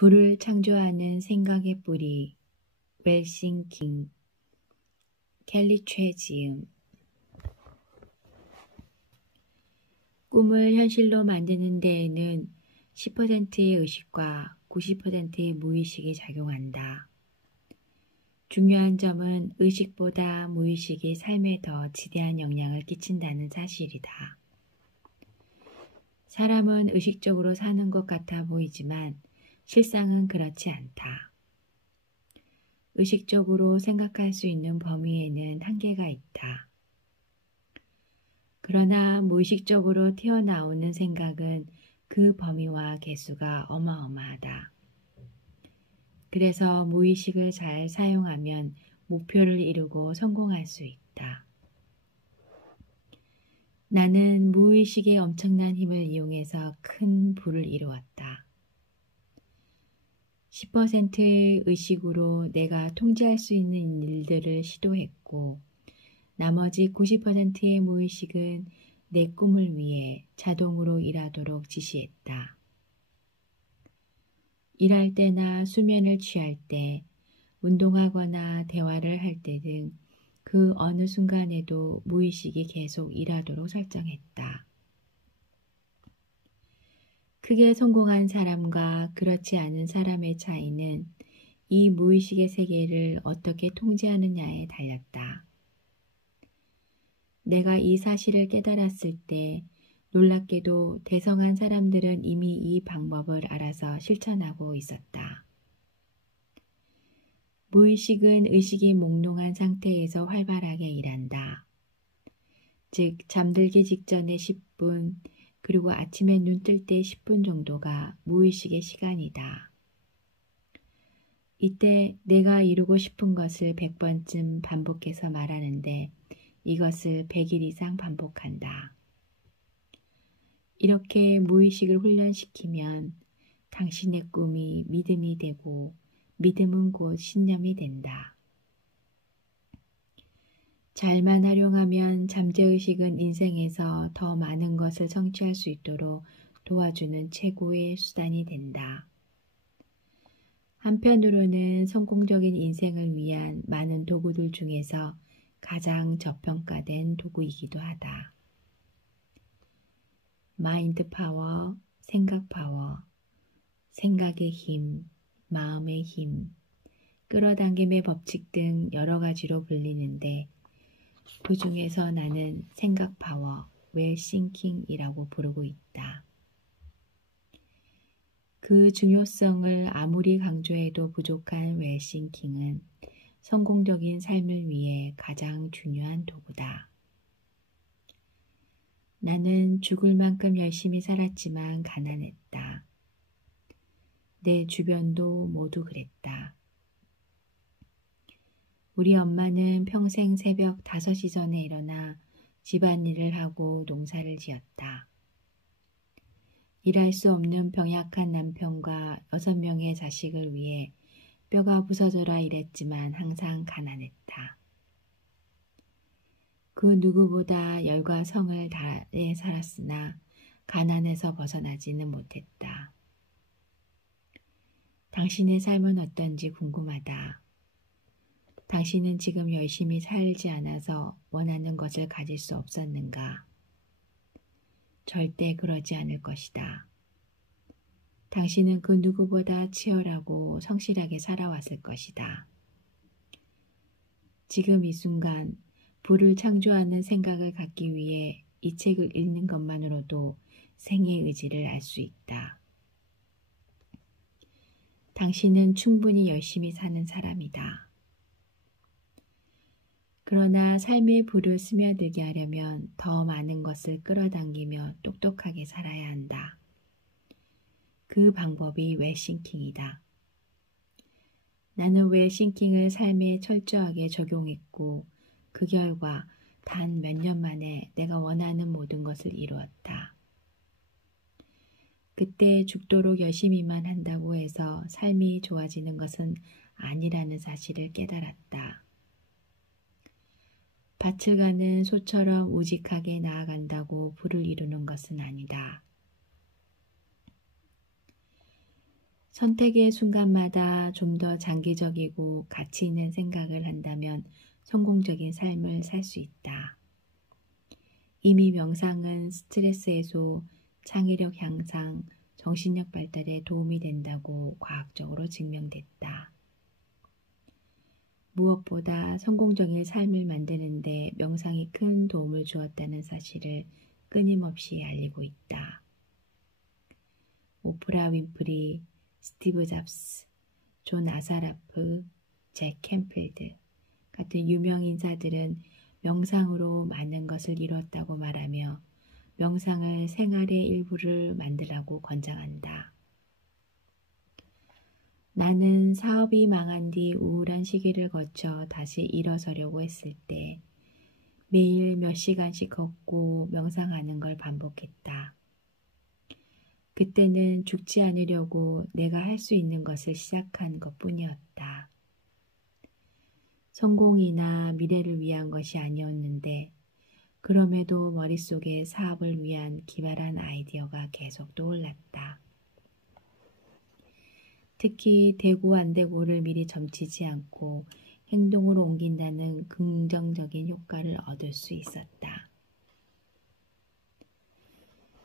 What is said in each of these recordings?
불을 창조하는 생각의 뿌리, 웰싱킹, 켈리 최지음. 꿈을 현실로 만드는 데에는 10%의 의식과 90%의 무의식이 작용한다. 중요한 점은 의식보다 무의식이 삶에 더 지대한 영향을 끼친다는 사실이다. 사람은 의식적으로 사는 것 같아 보이지만 실상은 그렇지 않다. 의식적으로 생각할 수 있는 범위에는 한계가 있다. 그러나 무의식적으로 튀어나오는 생각은 그 범위와 개수가 어마어마하다. 그래서 무의식을 잘 사용하면 목표를 이루고 성공할 수 있다. 나는 무의식의 엄청난 힘을 이용해서 큰 부를 이루었다. 10%의 의식으로 내가 통제할 수 있는 일들을 시도했고 나머지 90%의 무의식은 내 꿈을 위해 자동으로 일하도록 지시했다. 일할 때나 수면을 취할 때, 운동하거나 대화를 할 때 등 그 어느 순간에도 무의식이 계속 일하도록 설정했다. 크게 성공한 사람과 그렇지 않은 사람의 차이는 이 무의식의 세계를 어떻게 통제하느냐에 달렸다. 내가 이 사실을 깨달았을 때 놀랍게도 대성한 사람들은 이미 이 방법을 알아서 실천하고 있었다. 무의식은 의식이 몽롱한 상태에서 활발하게 일한다. 즉 잠들기 직전의 10분 그리고 아침에 눈 뜰 때 10분 정도가 무의식의 시간이다. 이때 내가 이루고 싶은 것을 100번쯤 반복해서 말하는데 이것을 100일 이상 반복한다. 이렇게 무의식을 훈련시키면 당신의 꿈이 믿음이 되고 믿음은 곧 신념이 된다. 잘만 활용하면 잠재의식은 인생에서 더 많은 것을 성취할 수 있도록 도와주는 최고의 수단이 된다. 한편으로는 성공적인 인생을 위한 많은 도구들 중에서 가장 저평가된 도구이기도 하다. 마인드 파워, 생각 파워, 생각의 힘, 마음의 힘, 끌어당김의 법칙 등 여러 가지로 불리는데 그 중에서 나는 생각 파워, 웰싱킹이라고 부르고 있다. 그 중요성을 아무리 강조해도 부족한 웰싱킹은 성공적인 삶을 위해 가장 중요한 도구다. 나는 죽을 만큼 열심히 살았지만 가난했다. 내 주변도 모두 그랬다. 우리 엄마는 평생 새벽 5시 전에 일어나 집안일을 하고 농사를 지었다. 일할 수 없는 병약한 남편과 6명의 자식을 위해 뼈가 부서져라 일했지만 항상 가난했다. 그 누구보다 열과 성을 다해 살았으나 가난에서 벗어나지는 못했다. 당신의 삶은 어떤지 궁금하다. 당신은 지금 열심히 살지 않아서 원하는 것을 가질 수 없었는가? 절대 그러지 않을 것이다. 당신은 그 누구보다 치열하고 성실하게 살아왔을 것이다. 지금 이 순간 불을 창조하는 생각을 갖기 위해 이 책을 읽는 것만으로도 생의 의지를 알 수 있다. 당신은 충분히 열심히 사는 사람이다. 그러나 삶의 불을 스며들게 하려면 더 많은 것을 끌어당기며 똑똑하게 살아야 한다. 그 방법이 웰싱킹이다. 나는 웰싱킹을 삶에 철저하게 적용했고 그 결과 단 몇 년 만에 내가 원하는 모든 것을 이루었다. 그때 죽도록 열심히만 한다고 해서 삶이 좋아지는 것은 아니라는 사실을 깨달았다. 밭을 가는 소처럼 우직하게 나아간다고 부를 이루는 것은 아니다. 선택의 순간마다 좀 더 장기적이고 가치 있는 생각을 한다면 성공적인 삶을 살 수 있다. 이미 명상은 스트레스 해소, 창의력 향상, 정신력 발달에 도움이 된다고 과학적으로 증명됐다. 무엇보다 성공적인 삶을 만드는데 명상이 큰 도움을 주었다는 사실을 끊임없이 알리고 있다. 오프라 윈프리, 스티브 잡스, 존 아사라프, 잭 캠필드 같은 유명 인사들은 명상으로 많은 것을 이뤘다고 말하며 명상을 생활의 일부를 만들라고 권장한다. 나는 사업이 망한 뒤 우울한 시기를 거쳐 다시 일어서려고 했을 때 매일 몇 시간씩 걷고 명상하는 걸 반복했다. 그때는 죽지 않으려고 내가 할 수 있는 것을 시작한 것뿐이었다. 성공이나 미래를 위한 것이 아니었는데 그럼에도 머릿속에 사업을 위한 기발한 아이디어가 계속 떠올랐다. 특히 되고 안 되고를 미리 점치지 않고 행동으로 옮긴다는 긍정적인 효과를 얻을 수 있었다.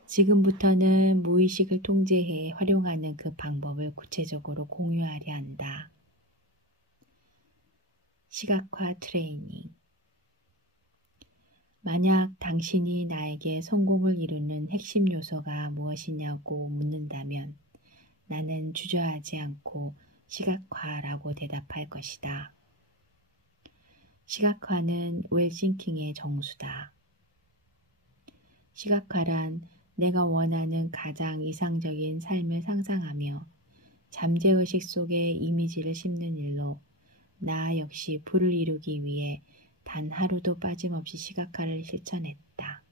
지금부터는 무의식을 통제해 활용하는 그 방법을 구체적으로 공유하려 한다. 시각화 트레이닝. 만약 당신이 나에게 성공을 이루는 핵심 요소가 무엇이냐고 묻는다면 나는 주저하지 않고 시각화라고 대답할 것이다. 시각화는 웰싱킹의 정수다. 시각화란 내가 원하는 가장 이상적인 삶을 상상하며 잠재의식 속에 이미지를 심는 일로 나 역시 부를 이루기 위해 단 하루도 빠짐없이 시각화를 실천했다.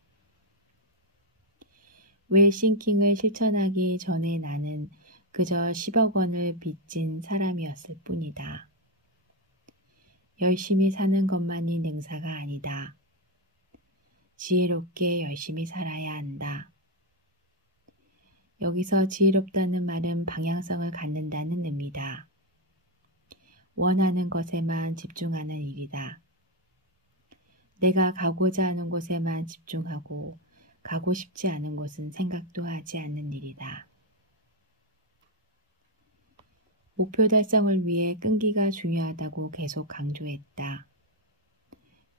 웰싱킹을 실천하기 전에 나는 그저 10억 원을 빚진 사람이었을 뿐이다. 열심히 사는 것만이 능사가 아니다. 지혜롭게 열심히 살아야 한다. 여기서 지혜롭다는 말은 방향성을 갖는다는 의미다. 원하는 것에만 집중하는 일이다. 내가 가고자 하는 곳에만 집중하고 가고 싶지 않은 곳은 생각도 하지 않는 일이다. 목표 달성을 위해 끈기가 중요하다고 계속 강조했다.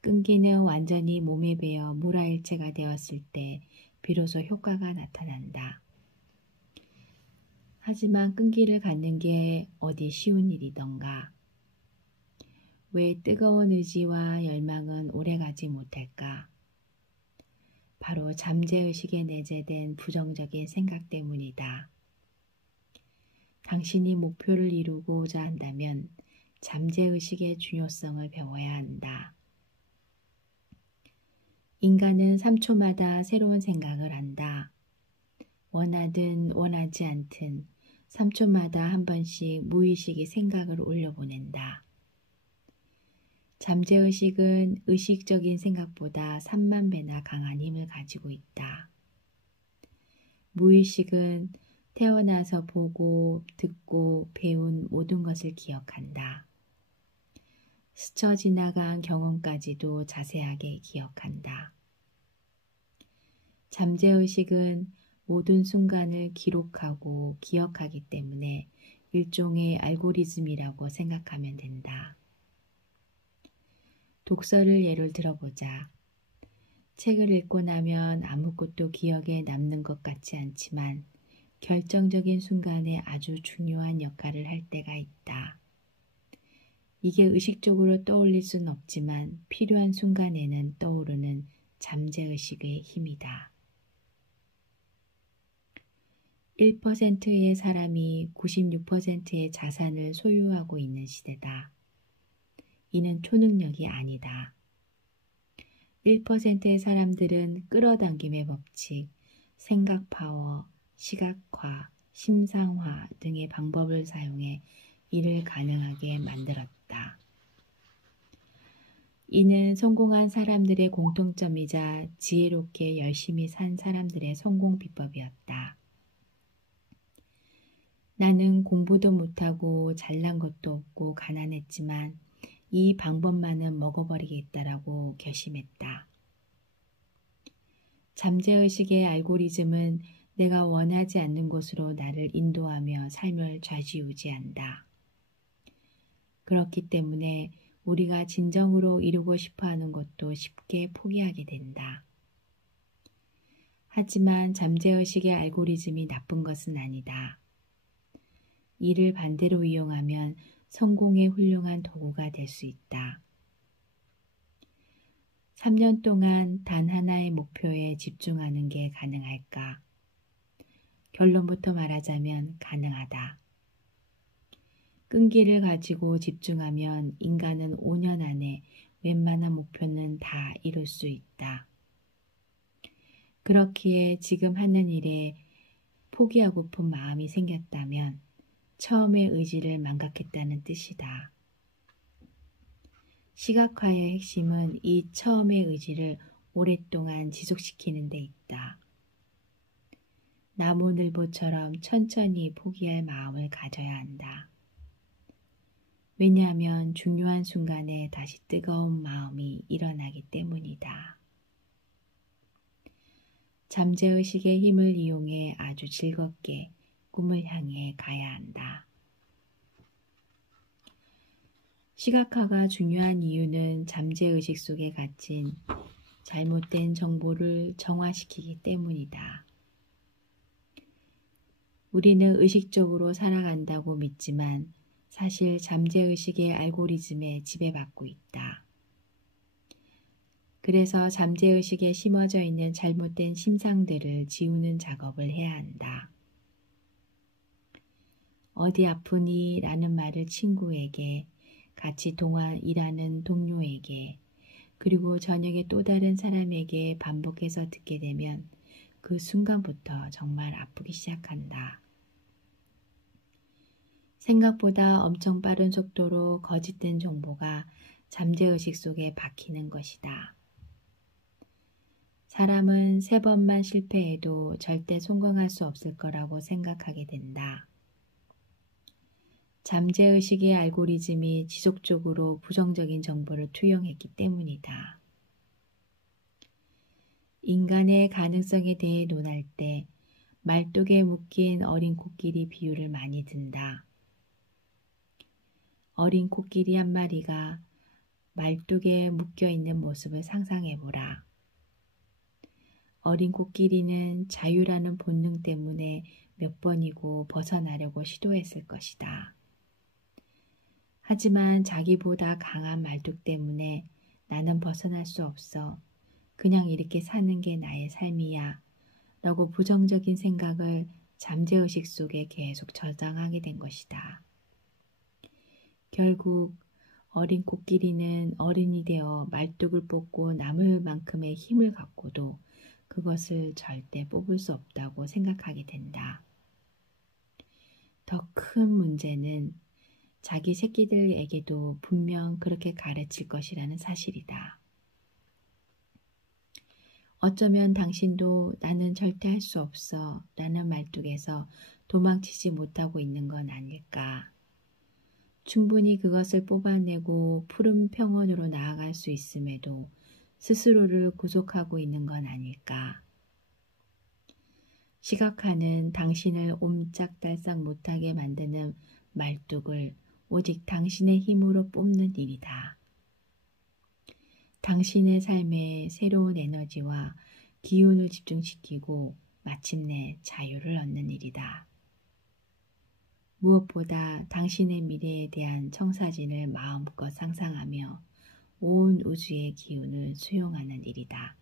끈기는 완전히 몸에 배어 물화일체가 되었을 때 비로소 효과가 나타난다. 하지만 끈기를 갖는 게 어디 쉬운 일이던가. 왜 뜨거운 의지와 열망은 오래가지 못할까? 바로 잠재의식에 내재된 부정적인 생각 때문이다. 당신이 목표를 이루고자 한다면 잠재의식의 중요성을 배워야 한다. 인간은 3초마다 새로운 생각을 한다. 원하든 원하지 않든 3초마다 한 번씩 무의식이 생각을 올려보낸다. 잠재의식은 의식적인 생각보다 3만 배나 강한 힘을 가지고 있다. 무의식은 태어나서 보고, 듣고, 배운 모든 것을 기억한다. 스쳐 지나간 경험까지도 자세하게 기억한다. 잠재의식은 모든 순간을 기록하고 기억하기 때문에 일종의 알고리즘이라고 생각하면 된다. 독서를 예를 들어보자. 책을 읽고 나면 아무것도 기억에 남는 것 같지 않지만 결정적인 순간에 아주 중요한 역할을 할 때가 있다. 이게 의식적으로 떠올릴 수는 없지만 필요한 순간에는 떠오르는 잠재의식의 힘이다. 1%의 사람이 96%의 자산을 소유하고 있는 시대다. 이는 초능력이 아니다. 1%의 사람들은 끌어당김의 법칙, 생각 파워, 시각화, 심상화 등의 방법을 사용해 이를 가능하게 만들었다. 이는 성공한 사람들의 공통점이자 지혜롭게 열심히 산 사람들의 성공 비법이었다. 나는 공부도 못하고 잘난 것도 없고 가난했지만 이 방법만은 먹어버리겠다라고 결심했다. 잠재의식의 알고리즘은 내가 원하지 않는 곳으로 나를 인도하며 삶을 좌지우지한다. 그렇기 때문에 우리가 진정으로 이루고 싶어 하는 것도 쉽게 포기하게 된다. 하지만 잠재의식의 알고리즘이 나쁜 것은 아니다. 이를 반대로 이용하면 성공의 훌륭한 도구가 될 수 있다. 3년 동안 단 하나의 목표에 집중하는 게 가능할까? 결론부터 말하자면 가능하다. 끈기를 가지고 집중하면 인간은 5년 안에 웬만한 목표는 다 이룰 수 있다. 그렇기에 지금 하는 일에 포기하고픈 마음이 생겼다면 처음의 의지를 망각했다는 뜻이다. 시각화의 핵심은 이 처음의 의지를 오랫동안 지속시키는 데 있다. 나무늘보처럼 천천히 포기할 마음을 가져야 한다. 왜냐하면 중요한 순간에 다시 뜨거운 마음이 일어나기 때문이다. 잠재의식의 힘을 이용해 아주 즐겁게 꿈을 향해 가야 한다. 시각화가 중요한 이유는 잠재의식 속에 갇힌 잘못된 정보를 정화시키기 때문이다. 우리는 의식적으로 살아간다고 믿지만 사실 잠재의식의 알고리즘에 지배받고 있다. 그래서 잠재의식에 심어져 있는 잘못된 심상들을 지우는 작업을 해야 한다. 어디 아프니? 라는 말을 친구에게, 같이 일하는 동료에게, 그리고 저녁에 또 다른 사람에게 반복해서 듣게 되면 그 순간부터 정말 아프기 시작한다. 생각보다 엄청 빠른 속도로 거짓된 정보가 잠재의식 속에 박히는 것이다. 사람은 3번만 실패해도 절대 성공할 수 없을 거라고 생각하게 된다. 잠재의식의 알고리즘이 지속적으로 부정적인 정보를 투영했기 때문이다. 인간의 가능성에 대해 논할 때 말뚝에 묶인 어린 코끼리 비유를 많이 든다. 어린 코끼리 한 마리가 말뚝에 묶여있는 모습을 상상해보라. 어린 코끼리는 자유라는 본능 때문에 몇 번이고 벗어나려고 시도했을 것이다. 하지만 자기보다 강한 말뚝 때문에 나는 벗어날 수 없어. 그냥 이렇게 사는 게 나의 삶이야. 라고 부정적인 생각을 잠재의식 속에 계속 저장하게 된 것이다. 결국 어린 코끼리는 어른이 되어 말뚝을 뽑고 남을 만큼의 힘을 갖고도 그것을 절대 뽑을 수 없다고 생각하게 된다. 더 큰 문제는 자기 새끼들에게도 분명 그렇게 가르칠 것이라는 사실이다. 어쩌면 당신도 나는 절대 할 수 없어 라는 말뚝에서 도망치지 못하고 있는 건 아닐까. 충분히 그것을 뽑아내고 푸른 평원으로 나아갈 수 있음에도 스스로를 구속하고 있는 건 아닐까. 시각화는 당신을 옴짝달싹 못하게 만드는 말뚝을 오직 당신의 힘으로 뽑는 일이다. 당신의 삶에 새로운 에너지와 기운을 집중시키고 마침내 자유를 얻는 일이다. 무엇보다 당신의 미래에 대한 청사진을 마음껏 상상하며 온 우주의 기운을 수용하는 일이다.